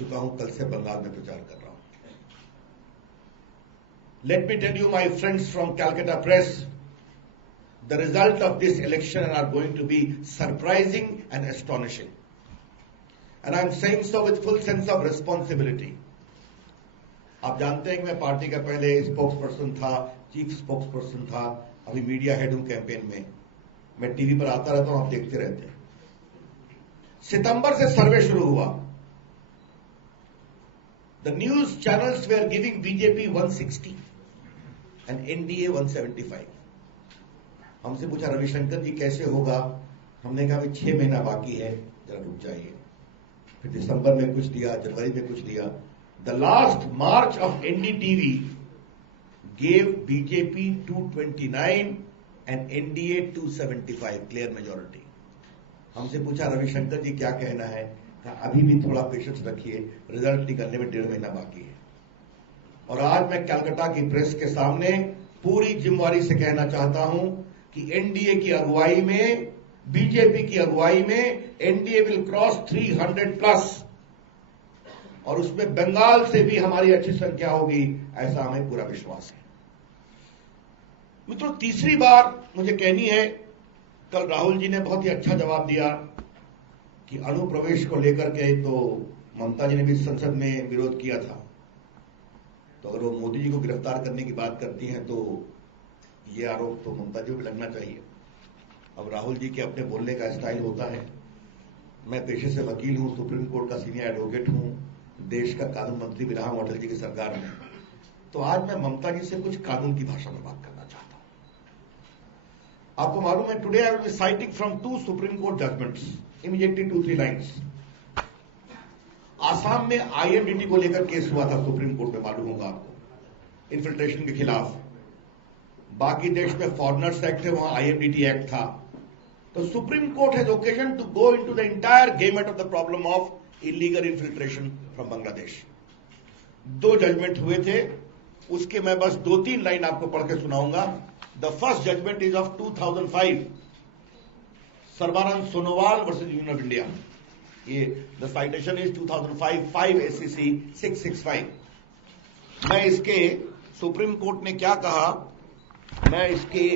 चुका हूं, कल से बंगाल में प्रचार कर रहा हूं। Let me tell you my friends from Calcutta press, the result of this election are going to be surprising and astonishing. And I'm saying so with full sense of responsibility. आप जानते हैं कि मैं पार्टी का पहले स्पोक्स पर्सन था, chief spokes person था, अभी मीडिया हेड हूं कैंपेन में। मैं टीवी पर आता रहता हूं, आप देखते रहते हैं। सितंबर से सर्वे शुरू हुआ। The news channels were giving BJP 160 and NDA 175. हमसे पूछा रविशंकर जी कैसे होगा, हमने कहा भाई 6 महीना बाकी है, जरा रुक जाइए। फिर दिसंबर में कुछ दिया, जनवरी में कुछ दिया। The last March of NDTV gave BJP 229 and NDA 275 clear majority. हमसे पूछा रविशंकर जी क्या कहना है, कहा अभी भी थोड़ा पेशेंस रखिए, रिजल्ट निकलने में 1.5 महीना बाकी है। और आज मैं कलकत्ता की प्रेस के सामने पूरी जिम्मेवारी से कहना चाहता हूं कि एनडीए की अगुवाई में, बीजेपी की अगुवाई में एनडीए विल क्रॉस 300 प्लस, और उसमें बंगाल से भी हमारी अच्छी संख्या होगी, ऐसा हमें पूरा विश्वास है। मित्रों, तीसरी बार मुझे कहनी है, कल राहुल जी ने बहुत ही अच्छा जवाब दिया कि अनुप्रवेश को लेकर के तो ममता जी ने भी संसद में विरोध किया था, तो अगर वो मोदी जी को गिरफ्तार करने की बात करती हैं तो ये आरोप तो ममता जी को भी लगना चाहिए। अब राहुल जी के अपने बोलने का स्टाइल होता है। मैं पेशे से वकील हूं, सुप्रीम कोर्ट का सीनियर एडवोकेट हूं, देश का कानून मंत्री भी रहा हूं अटल जी की सरकार में। तो आज मैं ममता जी से कुछ कानून की भाषा में बात करना चाहता हूं। आपको मालूम है, today I will be citing from 2 Supreme Court judgments, immediately 2-3 lines. Assam में आईएनडीटी को लेकर केस हुआ था सुप्रीम कोर्ट में, मालूम होगा आपको, इन्फिल्ट्रेशन के खिलाफ। बाकी देश में फॉरेनर्स एक्ट है, वहां आईएनडीटी एक्ट था। तो Supreme Court has occasion to go into the entire gamut of the problem of illegal infiltration from Bangladesh. 2 judgment हुए थे, उसके मैं बस 2-3 लाइन आपको पढ़ के सुनाऊंगा। The first judgment is of 2005, Sarbananda Sonowal versus Union of India. ये द साइटेशन इज 2005 5 ACC 665। मैं इसके, सुप्रीम कोर्ट ने क्या कहा, मैं इसके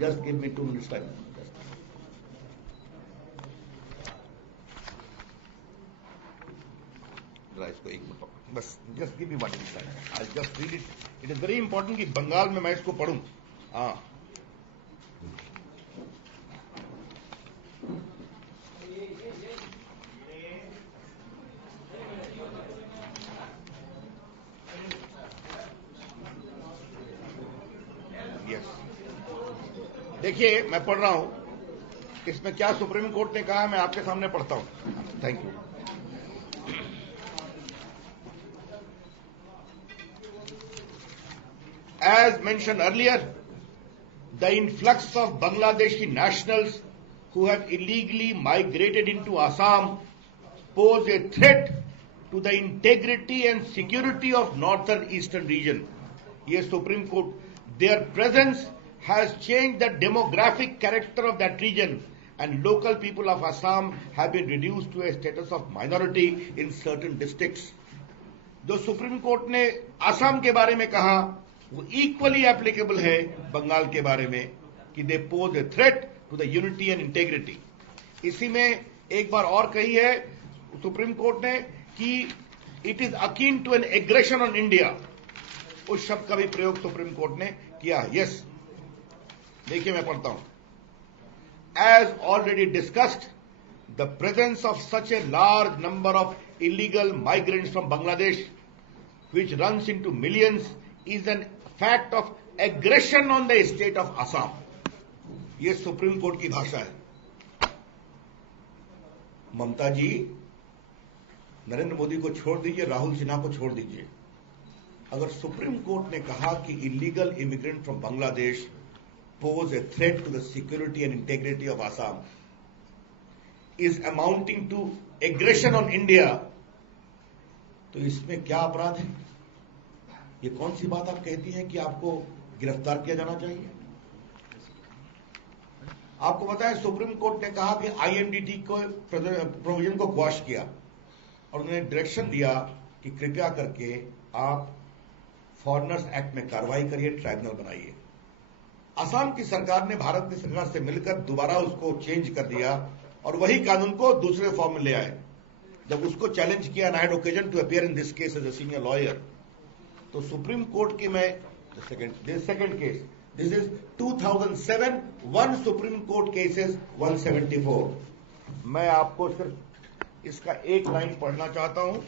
just give me 2 minutes time. इसको 1 मिनट बस, just give me 1 minute time, I just read it. It is very important कि बंगाल में मैं इसको पढ़ूं। देखिए, मैं पढ़ रहा हूं इसमें क्या सुप्रीम कोर्ट ने कहा, मैं आपके सामने पढ़ता हूं। Thank you. As mentioned earlier, the influx of Bangladeshi nationals who have illegally migrated into Assam pose a threat to the integrity and security of northern eastern region. Yes, Supreme Court, their presence has changed the demographic character of that region, and local people of Assam have been reduced to a status of minority in certain districts. जो supreme Court ने असम के बारे में कहा, वो equally applicable है बंगाल के बारे में, कि they pose a threat to the unity and integrity. इसी में एक बार और कही है सुप्रीम कोर्ट ने कि it is akin to an aggression on India. उस शब्द का भी प्रयोग सुप्रीम कोर्ट ने किया। यस, देखिए मैं पढ़ता हूं। As already discussed, the presence of such a large number of illegal migrants from Bangladesh which runs into millions is an fact of aggression on the state of Assam. ये supreme Court की भाषा है। ममता जी, नरेंद्र मोदी को छोड़ दीजिए, राहुल सिन्हा को छोड़ दीजिए। अगर सुप्रीम कोर्ट ने कहा कि illegal immigrant from Bangladesh pose a threat to the security and integrity of Assam, is amounting to aggression on India, तो इसमें क्या अपराध है? ये कौन सी बात आप कहती हैं कि आपको गिरफ्तार किया जाना चाहिए? आपको पता है सुप्रीम कोर्ट ने कहा कि आईएनडीटी को प्रोविजन को क्वाश किया और उन्होंने डायरेक्शन दिया कि कृपया करके आप फॉरेनर्स एक्ट में कार्रवाई करिए, ट्राइब्यूनल बनाइए। असम की सरकार ने भारत की सरकार से मिलकर दोबारा उसको चेंज कर दिया और वही कानून को दूसरे फॉर्म में ले आए। जब उसको चैलेंज किया, and I had occasion to appear in this case as a senior lawyer, तो सुप्रीम कोर्ट की मैं second case, this is 2007, one Supreme Court cases 174। मैं आपको सिर्फ इसका एक लाइन पढ़ना चाहता हूं।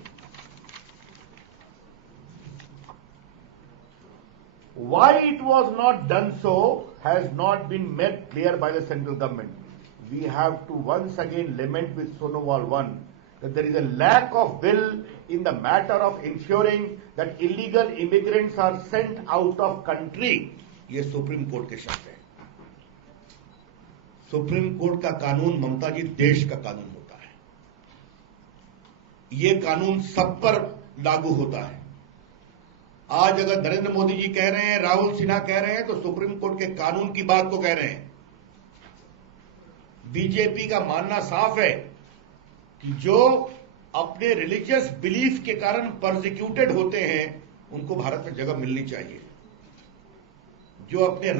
Why it was not done so has not been made clear by the central government. We have to once again lament with Sonowal 1 that there is a lack of will in the matter of ensuring that illegal immigrants are sent out of country. ये supreme court के शब्द है। Supreme court का कानून, ममता जी, देश का कानून होता है। ये कानून सब पर लागू होता है। आज अगर नरेंद्र मोदी जी कह रहे हैं, राहुल सिन्हा कह रहे हैं, तो सुप्रीम कोर्ट के कानून की बात को कह रहे हैं। बीजेपी का मानना साफ है कि जो अपने रिलीजियस बिलीफ के कारण परसिक्यूटेड होते हैं उनको भारत में जगह मिलनी चाहिए। जो अपने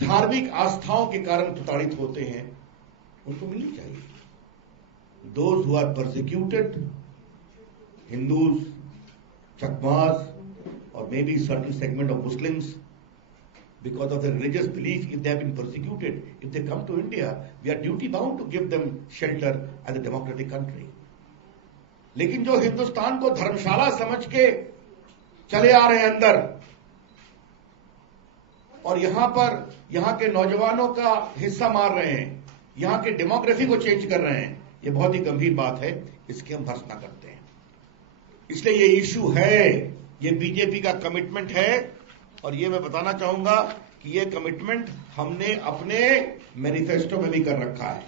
धार्मिक आस्थाओं के कारण प्रताड़ित होते हैं उनको मिलनी चाहिए। Those who are persecuted, Hindus, Chakmas, or maybe certain segment of Muslims, because of their religious belief, if they have been persecuted, if they come to India, we are duty bound to give them shelter as a democratic country. लेकिन जो हिंदुस्तान को धर्मशाला समझ के चले आ रहे हैं अंदर, और यहां के नौजवानों का हिस्सा मार रहे हैं, यहां के डेमोग्राफी को चेंज कर रहे हैं, ये बहुत ही गंभीर बात है। इसकी हम भर्त्सना करते हैं। इसलिए ये इश्यू है, ये बीजेपी का कमिटमेंट है, और ये मैं बताना चाहूंगा कि ये कमिटमेंट हमने अपने मैनिफेस्टो में भी कर रखा है।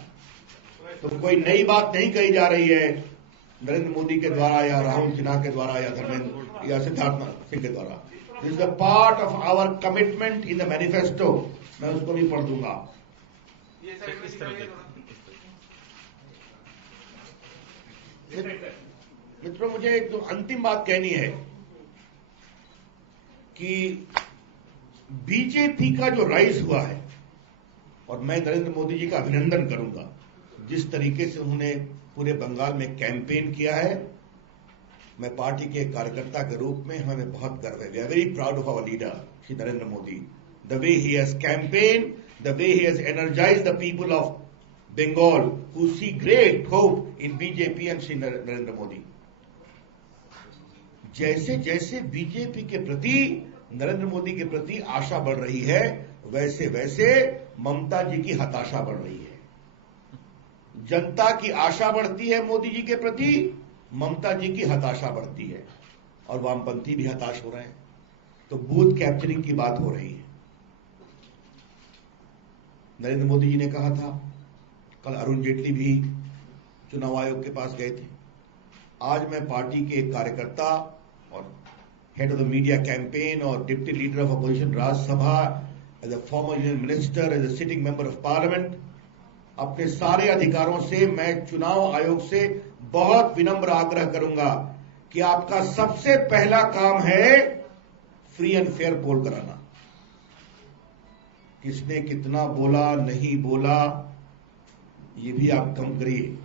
तो कोई नई बात नहीं कही जा रही है नरेंद्र मोदी के द्वारा या राहुल सिन्हा के द्वारा या धर्मेंद्र या सिद्धार्थ सिंह के द्वारा। This is a part of our commitment in the manifesto. मैं उसको भी पढ़ दूंगा। मित्रों, मुझे एक अंतिम बात कहनी है कि बीजेपी का जो राइज हुआ है, और मैं नरेंद्र मोदी जी का अभिनंदन करूंगा जिस तरीके से उन्होंने पूरे बंगाल में कैंपेन किया है। मैं पार्टी के कार्यकर्ता के रूप में हमें बहुत गर्व है। We are very proud of our leader Shri Narendra Modi, the way he has campaign, the way he has energised the people of Bengal who see great hope in BJP and Shri Narendra Modi. जैसे जैसे बीजेपी के प्रति, नरेंद्र मोदी के प्रति आशा बढ़ रही है, वैसे वैसे ममता जी की हताशा बढ़ रही है। जनता की आशा बढ़ती है मोदी जी के प्रति, ममता जी की हताशा बढ़ती है, और वामपंथी भी हताश हो रहे हैं। तो बूथ कैप्चरिंग की बात हो रही है। नरेंद्र मोदी जी ने कहा था, कल अरुण जेटली भी चुनाव आयोग के पास गए थे। आज मैं पार्टी के एक कार्यकर्ता और head of the media campaign और deputy leader of opposition Rajya Sabha, as a former union minister, as a sitting member of parliament, अपने सारे अधिकारों से मैं चुनाव आयोग से बहुत विनम्र आग्रह करूंगा कि आपका सबसे पहला काम है फ्री एंड फेयर पोल कराना। किसने कितना बोला, नहीं बोला, ये भी आप कम करिए।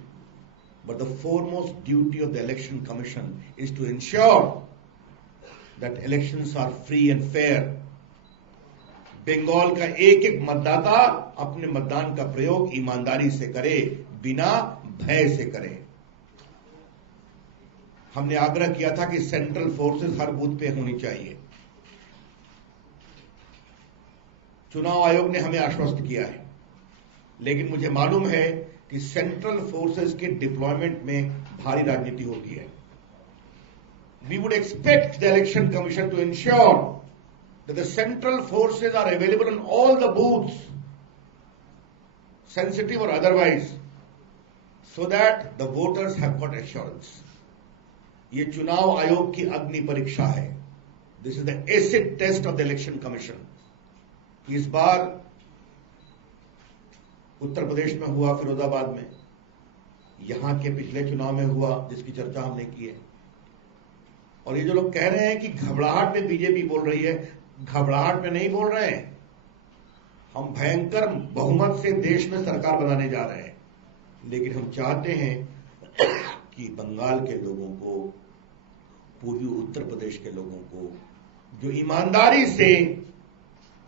But the foremost duty of the Election Commission is to ensure that elections are free and fair. Bengal का एक एक मतदाता अपने मतदान का प्रयोग ईमानदारी से करे, बिना भय से करे। हमने आग्रह किया था कि सेंट्रल फोर्सेस हर बूथ पे होनी चाहिए। चुनाव आयोग ने हमें आश्वस्त किया है, लेकिन मुझे मालूम है कि सेंट्रल फोर्सेस के डिप्लॉयमेंट में भारी राजनीति होती है। We would expect the Election Commission to ensure that the central forces are available on all the booths, sensitive or otherwise, so that the voters have got assurance. ये चुनाव आयोग की अग्नि परीक्षा है। This is the acid test of the Election Commission. इस बार उत्तर प्रदेश में हुआ, फिरोजाबाद में, यहां के पिछले चुनाव में हुआ, जिसकी चर्चा हमने की है। और ये जो लोग कह रहे हैं कि घबराहट में बीजेपी बोल रही है, घबराहट में नहीं बोल रहे हैं। हम भयंकर बहुमत से देश में सरकार बनाने जा रहे हैं, लेकिन हम चाहते हैं कि बंगाल के लोगों को, पूर्वी उत्तर प्रदेश के लोगों को, जो ईमानदारी से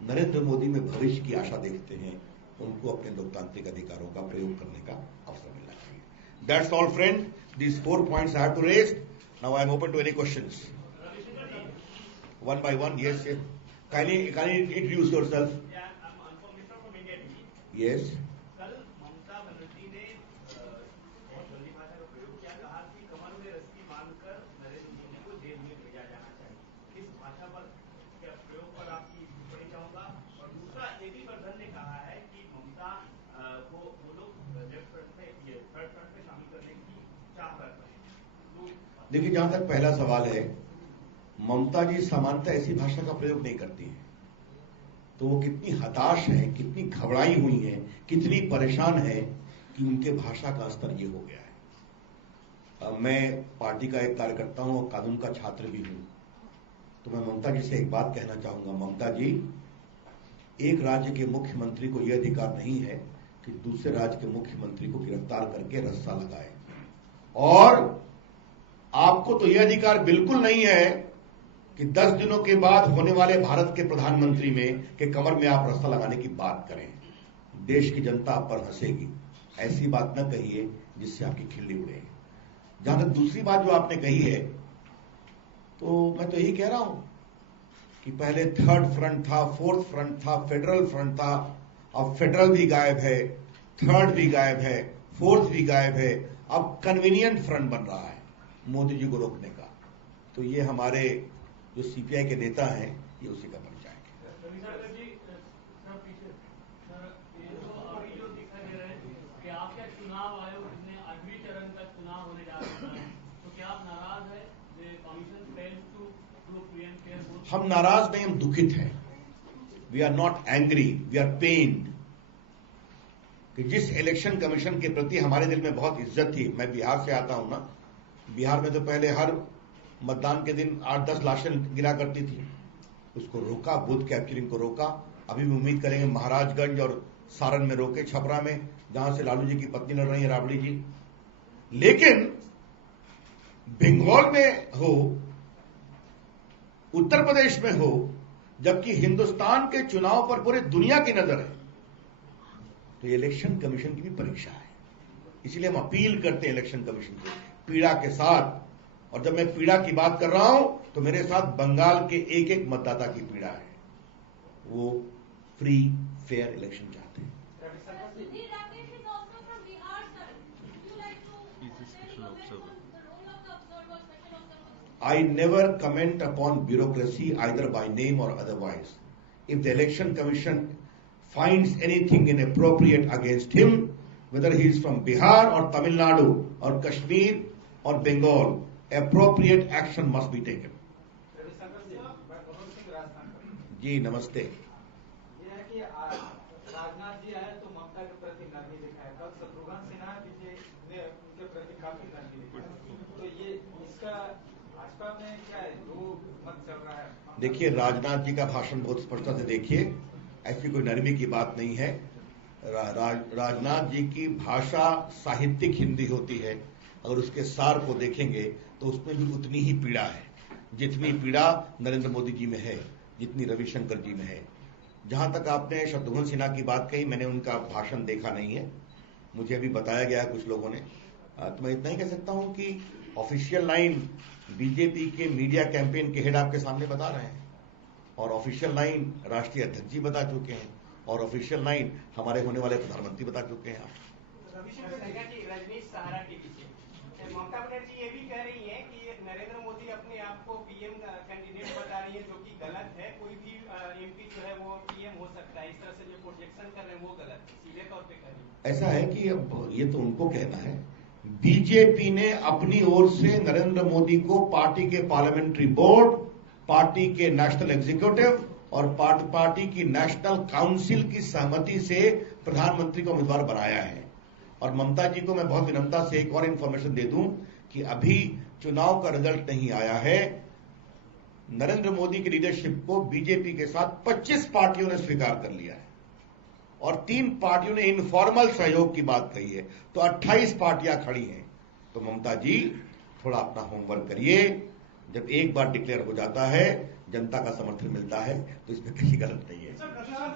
नरेंद्र मोदी में भविष्य की आशा देखते हैं, उनको अपने लोकतांत्रिक अधिकारों का प्रयोग करने का अवसर मिलना चाहिए। That's all friend, these 4 points I have to raise. Now I am open to any questions. One by one, yes, yes. Kindly introduce yourself. Yeah, I'm Mr. from India TV. Yes. कल ममता बनर्जी ने बहुत जल्दी भाषा का प्रयोग किया, कहा कि कमर में रस्सी बांधकर नरेंद्र मोदी को जेल में भेजा जाना चाहिए। इस भाषा पर क्या प्रयोग पर आपकी टिप्पणी चाहूंगा। और दूसरा, एबी वर्धन ने कहा है कि ममता को वो लोग लेफ्ट फ्रंट में, थर्ड फ्रंट में शामिल करने की चाह रहे हैं। देखिए, जहां तक पहला सवाल है, ममता जी सामान्यतः ऐसी भाषा का प्रयोग नहीं करती है, तो वो कितनी हताश है, कितनी घबराई हुई है, कितनी परेशान है कि उनके भाषा का स्तर ये हो गया है। मैं पार्टी का एक कार्यकर्ता हूं और कानून का छात्र भी हूं, तो मैं ममता जी से एक बात कहना चाहूंगा। ममता जी, एक राज्य के मुख्यमंत्री को यह अधिकार नहीं है कि दूसरे राज्य के मुख्यमंत्री को गिरफ्तार करके रस्सा लगाए, और आपको तो यह अधिकार बिल्कुल नहीं है कि 10 दिनों के बाद होने वाले भारत के प्रधानमंत्री में के कमर में आप रस्सा लगाने की बात करें। देश की जनता आप पर हंसेगी। ऐसी बात न कहिए जिससे आपकी खिल्ली उड़े। जहां तक दूसरी बात जो आपने कही है, तो मैं तो यही कह रहा हूं कि पहले थर्ड फ्रंट था, फोर्थ फ्रंट था, फेडरल फ्रंट था, अब फेडरल भी गायब है, थर्ड भी गायब है, फोर्थ भी गायब है, अब कन्वीनियंट फ्रंट बन रहा है मोदी जी को रोकने का। तो ये हमारे जो सीपीआई के नेता हैं, ये उसी का परिचय है। जो दिखाई दे रहे हैं कि आपके चुनाव आयोग ने 8वें चरण का चुनाव होने जा रहा है, तो क्या आप नाराज है? Commission fails to free and fair vote. हम नाराज नहीं, हम दुखित हैं। We are not angry, we are pained. कि जिस इलेक्शन कमीशन के प्रति हमारे दिल में बहुत इज्जत थी, मैं बिहार से आता हूं ना, बिहार में तो पहले हर मतदान के दिन 8-10 लाशें गिरा करती थी, उसको रोका, बूथ कैप्चरिंग को रोका। अभी भी उम्मीद करेंगे महाराजगंज और सारण में रोके, छपरा में, जहां से लालू जी की पत्नी लड़ रही है, राबड़ी जी। लेकिन बंगाल में हो, उत्तर प्रदेश में हो, जबकि हिंदुस्तान के चुनाव पर पूरे दुनिया की नजर है, तो इलेक्शन कमीशन की भी परीक्षा है। इसलिए हम अपील करते हैं इलेक्शन कमीशन से, पीड़ा के साथ। और जब मैं पीड़ा की बात कर रहा हूं, तो मेरे साथ बंगाल के एक एक मतदाता की पीड़ा है। वो फ्री फेयर इलेक्शन चाहते हैं। I never comment upon bureaucracy either by name or otherwise. If the election commission finds anything inappropriate against him, whether he is from Bihar or Tamil Nadu or Kashmir or Bengal, appropriate action must be taken. जी नमस्ते। ये है कि राजनाथ जी आए तो ममता के प्रति नरमी दिखाए, कल शत्रुघ्न सिन्हा जी ने उनके प्रति काफी नरमी दिखाई, तो ये इसका भाजपा में क्या है, दो मत चल रहा है। देखिए, राजनाथ जी का भाषण बहुत स्पष्टता से देखिए, ऐसी कोई नरमी की बात नहीं है। राजनाथ जी की भाषा साहित्यिक हिंदी होती है। अगर उसके सार को देखेंगे तो उसमें भी उतनी ही पीड़ा है जितनी पीड़ा नरेंद्र मोदी जी में है, जितनी रविशंकर जी में है। जहां तक आपने शत्रुघ्न सिन्हा की बात कही, मैंने उनका भाषण देखा नहीं है, मुझे अभी बताया गया है कुछ लोगों ने। तो मैं इतना ही कह सकता हूं कि ऑफिशियल लाइन बीजेपी के मीडिया कैंपेन के हेड आपके सामने बता रहे हैं, और ऑफिशियल लाइन राष्ट्रीय अध्यक्ष जी बता चुके हैं, और ऑफिशियल लाइन हमारे होने वाले प्रधानमंत्री बता चुके हैं। रजनीश सहारा के पीछे ममता बनर्जी ये भी कह रही हैं कि नरेंद्र मोदी अपने आप को पीएम कैंडिडेट बता रही है, जो कि गलत है। कोई भी एमपी जो है वो पीएम हो सकता है। इस तरह से जो प्रोजेक्शन कर रहे हैं वो गलत है, सीधे तौर पे कर रही है। ऐसा है कि अब ये तो उनको कहना है। बीजेपी ने अपनी ओर से नरेंद्र मोदी को पार्टी के पार्लियामेंट्री बोर्ड, पार्टी के नेशनल एग्जीक्यूटिव और पार्टी की नेशनल काउंसिल की सहमति से प्रधानमंत्री को उम्मीदवार बनाया है। और ममता जी को मैं बहुत विनम्रता से एक और इंफॉर्मेशन दे दूं कि अभी चुनाव का रिजल्ट नहीं आया है। नरेंद्र मोदी की लीडरशिप को बीजेपी के साथ 25 पार्टियों ने स्वीकार कर लिया है और 3 पार्टियों ने इनफॉर्मल सहयोग की बात कही है, तो 28 पार्टियां खड़ी हैं। तो ममता जी थोड़ा अपना होमवर्क करिए। जब एक बार डिक्लेयर हो जाता है, जनता का समर्थन मिलता है, तो इसमें कहीं गलत नहीं है।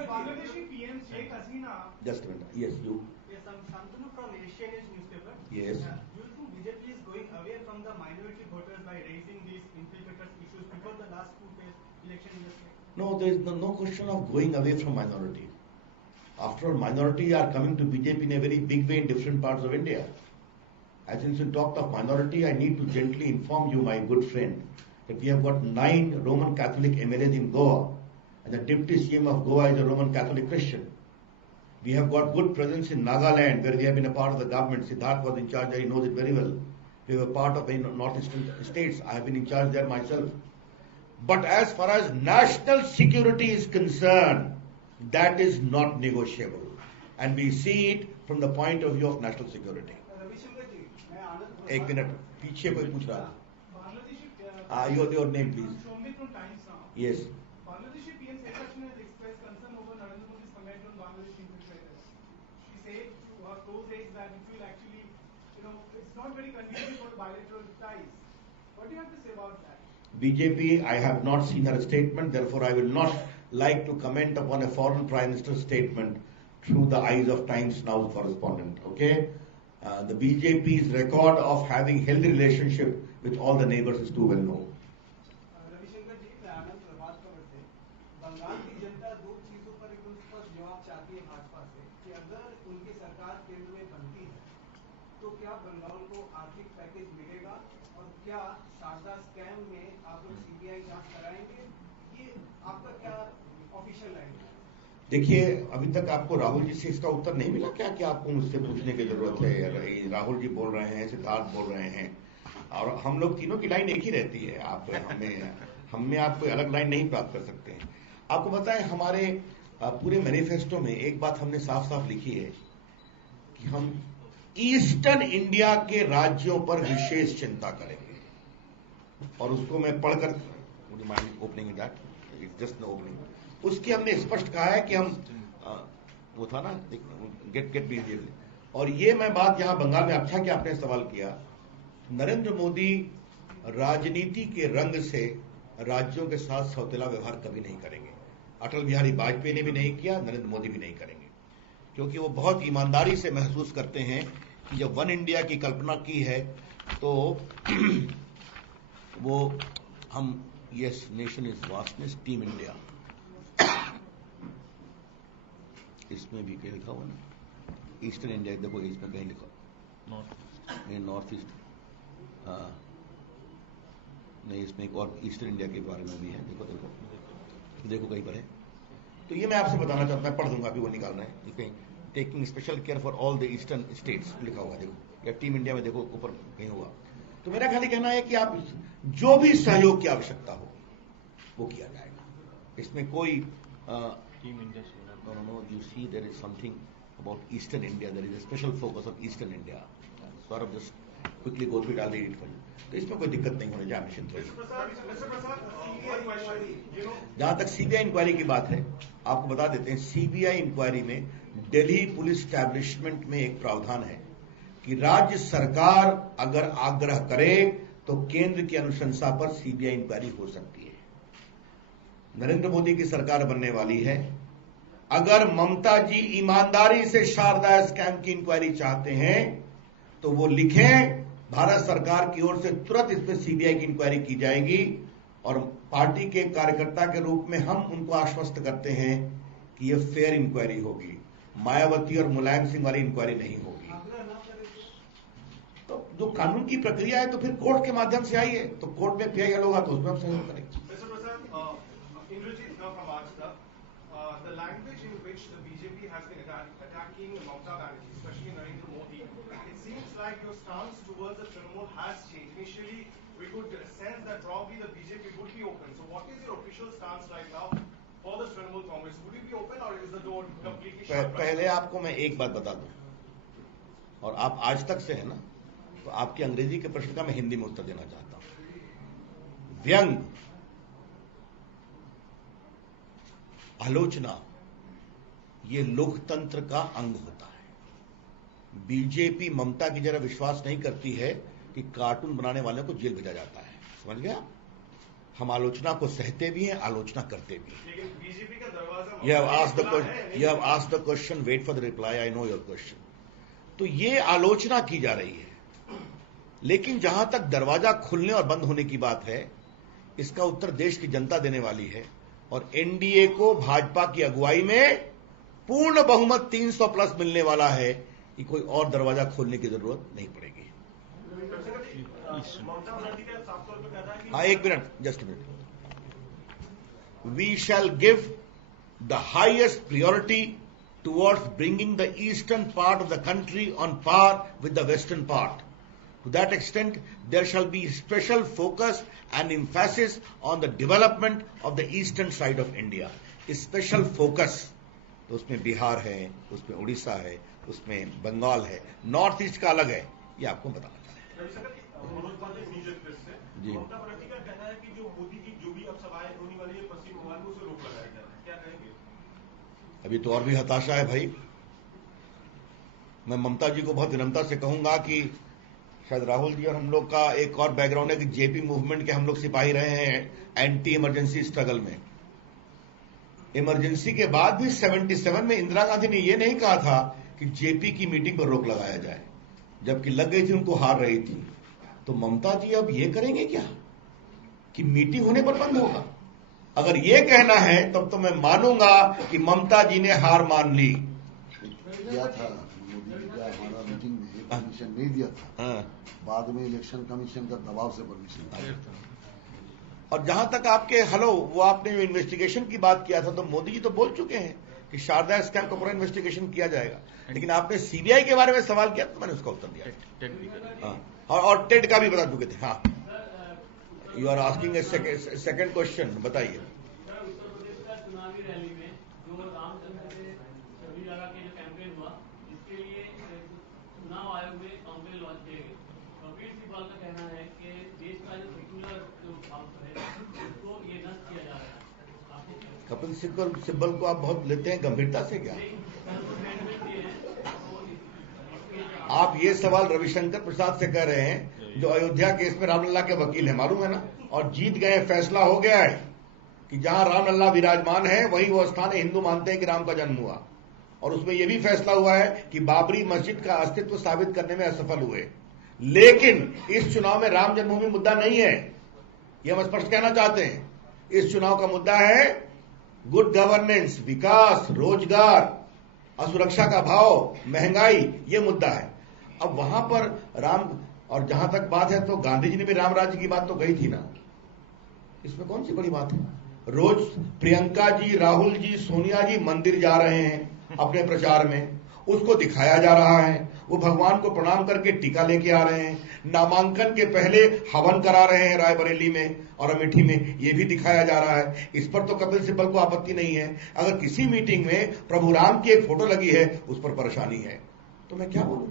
Bangladeshi PM Sheikh Hasina just minute, yes you, Yes, I'm Shantanu from Asian News newspaper. Yes. Do you think BJP is going away from the minority voters by raising these infiltrators issues before the last 2 phase election in the state? No, there is no question of going away from minority. After all, minority are coming to BJP in a very big way in different parts of India. As since you talked of minority, I need to gently inform you, my good friend, that we have got 9 Roman Catholic MLAs in Goa, and the deputy CM of Goa is a Roman Catholic Christian. We have got good presence in Nagaland, where we have been a part of the government. Siddharth was in charge there, he knows it very well. We were part of the northeastern states. I have been in charge there myself. But as far as national security is concerned, that is not negotiable. And we see it from the point of view of national security. Ravishankar ji, मैं आनंद एक minute, पीछे कोई पूछ रहा बांग्लादेशी है। Your name, please. Shomit from Times Now. Yes. Bangladeshi PM Sheikh Hasina has expressed concern over Narendra Modi's comment on Bangladesh infiltrators. She said to her close aides that it will actually, it's not very conducive for bilateral ties. What do you have to say about that? BJP, I have not seen her statement, therefore I will not like to comment upon a foreign prime minister's statement through the eyes of Times Now correspondent, okay? The BJP's record of having healthy relationship with all the neighbors is too well known. Ravishankar ji, मैं आनंद प्रभात खबर से। बंगाल की जनता 2 चीजों पर एकदम स्पष्ट जवाब चाहती है भाजपा से कि अगर उनकी सरकार केंद्र में बनती है तो क्या बंगाल को आर्थिक पैकेज मिलेगा और क्या शारदा स्कैम में आप लोग सीबीआई जांच कराएंगे? ये आपका क्या ऑफिशियल लाइन है? देखिए, अभी तक आपको राहुल जी से इसका उत्तर नहीं मिला क्या कि आपको मुझसे पूछने की जरूरत है? राहुल जी बोल रहे हैं, सिद्धार्थ बोल रहे हैं, और हम लोग तीनों की लाइन एक ही रहती है। आप हमें आप कोई अलग लाइन नहीं प्राप्त कर सकते हैं। आपको बताएं, हमारे पूरे मैनिफेस्टो में एक बात हमने साफ साफ लिखी है कि हम ईस्टर्न इंडिया के राज्यों पर विशेष चिंता करेंगे, और उसको मैं पढ़कर ओपनिंग दैट जस्ट ओपनिंग, उसकी हमने स्पष्ट कहा है कि हम वो था ना गेट बिहेवियर, और ये मैं बात यहां बंगाल में, अच्छा कि आपने सवाल किया। नरेंद्र मोदी राजनीति के रंग से राज्यों के साथ सौतेला व्यवहार कभी नहीं करेंगे। अटल बिहारी वाजपेयी ने भी नहीं किया, नरेंद्र मोदी भी नहीं करेंगे, क्योंकि वो बहुत ईमानदारी से महसूस करते हैं कि जब वन इंडिया की कल्पना की है तो वो हम yes nation is vastness team India, इसमें भी कहीं लिखा हुआ ना ईस्टर्न इंडिया, देखो इसमें कहीं लिखा नॉर्थ ईस्ट, नहीं इसमें एक और ईस्टर्न इंडिया के बारे में भी है, देखो कहीं पर है। तो ये मैं आपसे बताना चाहता हूं, पढ़ दूंगा, अभी वो निकालना है, कहीं taking special care for all the eastern states लिखा हुआ है, देखो, या टीम इंडिया में देखो ऊपर कहीं हुआ। तो मेरा खाली कहना है कि आप जो भी सहयोग की आवश्यकता हो वो किया जाएगा, इसमें कोई team India no, you see there is something about Eastern India, there is a special focus on Eastern India. Sort of just quickly go through it, I'll read it for you. तो इसमें कोई दिक्कत नहीं होने जाए, निश्चिंत रहिए। जहां तक सीबीआई इंक्वायरी की बात है, आपको बता देते हैं, सीबीआई इंक्वायरी में दिल्ली पुलिस स्टैब्लिशमेंट में एक प्रावधान है कि राज्य सरकार अगर आग्रह करे तो केंद्र की अनुशंसा पर सीबीआई इंक्वायरी हो सकती है। नरेंद्र मोदी की सरकार बनने वाली है, अगर ममता जी ईमानदारी से शारदा स्कैम की इंक्वायरी चाहते हैं तो वो लिखें, भारत सरकार की ओर से तुरंत इस पर सीबीआई की इंक्वायरी की जाएगी, और पार्टी के कार्यकर्ता के रूप में हम उनको आश्वस्त करते हैं कि ये फेयर इंक्वायरी होगी, मायावती और मुलायम सिंह वाली इंक्वायरी नहीं होगी। तो जो कानून की प्रक्रिया है तो फिर कोर्ट के माध्यम से आई है, तो कोर्ट में फेयर होगा तो उसमें हम सहयोग करेंगे। The language in which the BJP has been attacking Mamata Banerjee, especially Narendra Modi, it seems like your stance towards the Trinamool has changed. Initially, we could sense that probably the BJP would be open. So what is your official stance right now for the Trinamool Congress, would you be open or is the door completely shut? पहले आपको मैं एक बात बता दूं, और आप आज तक से है ना, तो आपकी अंग्रेजी के प्रश्न का मैं हिंदी में उत्तर देना चाहता हूं। व्यंग, आलोचना, ये लोकतंत्र का अंग होता है। बीजेपी ममता की जरा विश्वास नहीं करती है कि कार्टून बनाने वाले को जेल भेजा जाता है, समझ गया? हम आलोचना को सहते भी हैं, आलोचना करते भी हैं। लेकिन बीजेपी का दरवाजा You have asked the question, wait for the reply, I know your question. तो ये आलोचना की जा रही है, लेकिन जहां तक दरवाजा खुलने और बंद होने की बात है, इसका उत्तर देश की जनता देने वाली है। और एनडीए को भाजपा की अगुवाई में पूर्ण बहुमत 300 प्लस मिलने वाला है कि कोई और दरवाजा खोलने की जरूरत नहीं पड़ेगी। ममता बनर्जी का साफ तौर पर कहना है कि हाँ, एक मिनट, just minute. We shall give the highest priority towards bringing the eastern part of the country on par with the western part. To that extent, there shall be special focus and emphasis on the development of the eastern side of India. Special focus, तो उसमें बिहार है, उसमें उड़ीसा है, उसमें बंगाल है, north east का अलग है, ये आपको बताना मनोज पांडे न्यूज एक्सप्रेस से जी। ममता बनर्जी का कहना है कि जो मोदी की जो भी अब सभाएं होने वाली है पश्चिम बंगाल में, उसे रोक लगाया जा रहा है, क्या कहेंगे? अभी तो और भी हताशा है भाई। मैं ममता जी को बहुत विनम्रता से कहूंगा कि शायद राहुल जी और हम लोग का एक और बैकग्राउंड है कि जेपी मूवमेंट के हम लोग सिपाही रहे हैं एंटी इमरजेंसी स्ट्रगल में। इमरजेंसी के बाद भी 77 में इंदिरा गांधी ने यह नहीं कहा था कि जेपी की मीटिंग पर रोक लगाया जाए, जबकि लग गई थी, उनको हार रही थी। तो ममता जी अब ये करेंगे क्या कि मीटिंग होने पर बंद होगा? अगर ये कहना है तब तो मैं मानूंगा कि ममता जी ने हार मान ली। दिया था मोदी जी का हमारा मीटिंग में परमिशन नहीं दिया था, बाद में इलेक्शन कमीशन का दबाव से परमिशन दिया था। और जहां तक आपके वो आपने जो इन्वेस्टिगेशन की बात किया था, तो मोदी जी तो बोल चुके हैं कि शारदा स्कैम का पूरा इन्वेस्टिगेशन किया जाएगा, लेकिन आपने सीबीआई के बारे में सवाल किया तो मैंने उसका उत्तर दिया। हाँ, और टेड का भी बता चुके थे। हाँ, you are asking a second question, बताइए। उत्तर प्रदेश का चुनावी रैली में जो रामचंद्र से सभी जगह के जो कैंपेन हुआ, इसके लिए चुनाव आयोग में कॉम्प्लेन लॉन्च किए गए। कपिल सिब्बल का कहना है कि देश का जो सेक्युलर जो भाव है उसको ये नष्ट किया जा रहा है। कपिल सिब्बल को आप बहुत लेते हैं गंभीरता से क्या? आप ये सवाल रविशंकर प्रसाद से कर रहे हैं जो अयोध्या केस में रामलला के वकील हैं, मालूम है ना, और जीत गए। फैसला हो गया है कि जहां रामलला विराजमान है वही वो स्थान है, हिंदू मानते हैं कि राम का जन्म हुआ। और उसमें यह भी फैसला हुआ है कि बाबरी मस्जिद का अस्तित्व साबित करने में असफल हुए। लेकिन इस चुनाव में राम जन्मभूमि मुद्दा नहीं है, यह हम स्पष्ट कहना चाहते हैं। इस चुनाव का मुद्दा है गुड गवर्नेंस, विकास, रोजगार, असुरक्षा का भाव, महंगाई, ये मुद्दा है। अब वहां पर राम, और जहां तक बात है तो गांधी जी ने भी राम राज्य की बात तो कही थी ना, इसमें कौन सी बड़ी बात है? रोज प्रियंका जी, राहुल जी, सोनिया जी मंदिर जा रहे हैं अपने प्रचार में, उसको दिखाया जा रहा है। वो भगवान को प्रणाम करके टीका लेके आ रहे हैं, नामांकन के पहले हवन करा रहे हैं रायबरेली में और अमेठी में, ये भी दिखाया जा रहा है। इस पर तो कपिल सिब्बल को आपत्ति नहीं है। अगर किसी मीटिंग में प्रभु राम की एक फोटो लगी है उस पर परेशानी है, तो मैं क्या बोलूं?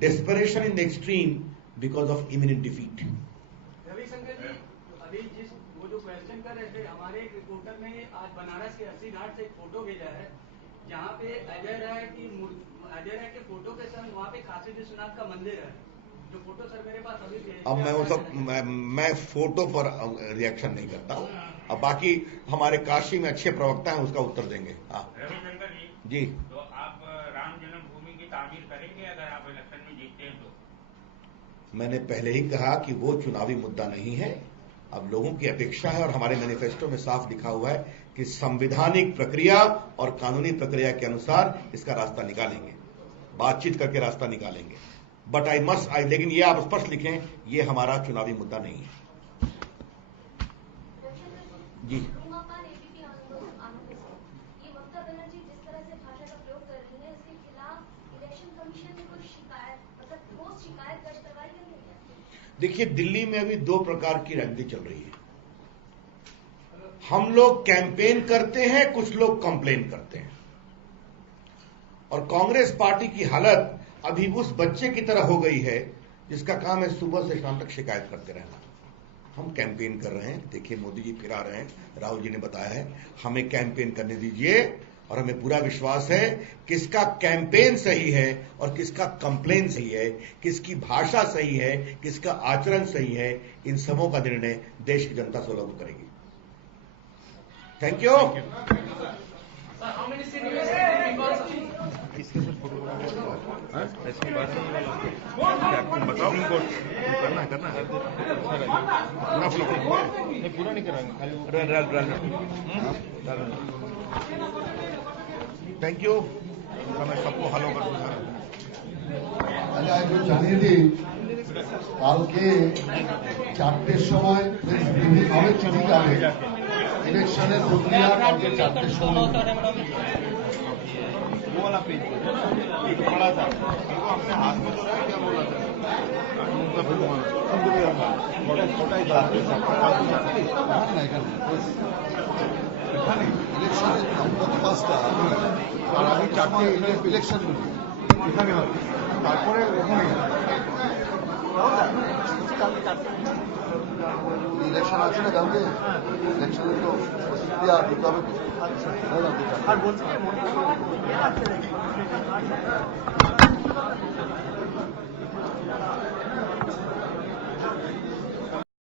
Desperation in the extreme because of imminent defeat. Ravishankar ji, अभी वो जो क्वेश्चन कर रहे थे, हमारे एक रिपोर्टर ने आज बनारस के 80 घाट से एक फोटो भेजा है जहाँ पे अजय राय के फोटो के संग वहाँ पे काशी विश्वनाथ का मंदिर है। जो फोटो सर मेरे पास अभी थे। अब मैं वो सब मैं फोटो पर रिएक्शन नहीं करता। अब बाकी हमारे काशी में अच्छे प्रवक्ता हैं, उसका उत्तर देंगे। हाँ रविशंकर जी, तो आप राम जन्मभूमि की तामीर करेंगे अगर आप इलेक्शन में जीतते हैं तो? मैंने पहले ही कहा कि वो चुनावी मुद्दा नहीं है। अब लोगों की अपेक्षा है और हमारे मैनिफेस्टो में साफ लिखा हुआ है कि संवैधानिक प्रक्रिया और कानूनी प्रक्रिया के अनुसार इसका रास्ता निकालेंगे, बातचीत करके रास्ता निकालेंगे। बट लेकिन ये आप स्पष्ट लिखें, ये हमारा चुनावी मुद्दा नहीं है। जी, देखिए, दिल्ली में अभी दो प्रकार की राजनीति चल रही है। हम लोग कैंपेन करते हैं, कुछ लोग कंप्लेन करते हैं। और कांग्रेस पार्टी की हालत अभी उस बच्चे की तरह हो गई है जिसका काम है सुबह से शाम तक शिकायत करते रहना। हम कैंपेन कर रहे हैं, देखिए मोदी जी फिर आ रहे हैं, राहुल जी ने बताया है, हमें कैंपेन करने दीजिए। और हमें पूरा विश्वास है किसका कैंपेन सही है और किसका कंप्लेन सही है, किसकी भाषा सही है, किसका आचरण सही है, इन सबों का निर्णय देश की जनता स्वयं करेगी। Thank you. बताओ उनको करना है पूरा नहीं कराएंगे। Thank you. मैं सबको हलो कर दूंगा। আচ্ছা একটু জানিয়ে দিই, কালকে 4টের সময় রিভিউ হবে, চিঠি যাবে। ইলেকশনের প্রক্রিয়া কালকে 4টের সময়। वो वाला पेज पड़ा था, हमको अपने हाथ में तो रहा क्या बोला था ইলেকশনের গত 5টা আর আমি 4টে ইলেকশন এখানে হবে, তারপরে ওখানে ইলেকশন আছে না কালকে, ইলেকশনের তো প্রতিক্রিয়া দিতে হবে তো। আর বলছি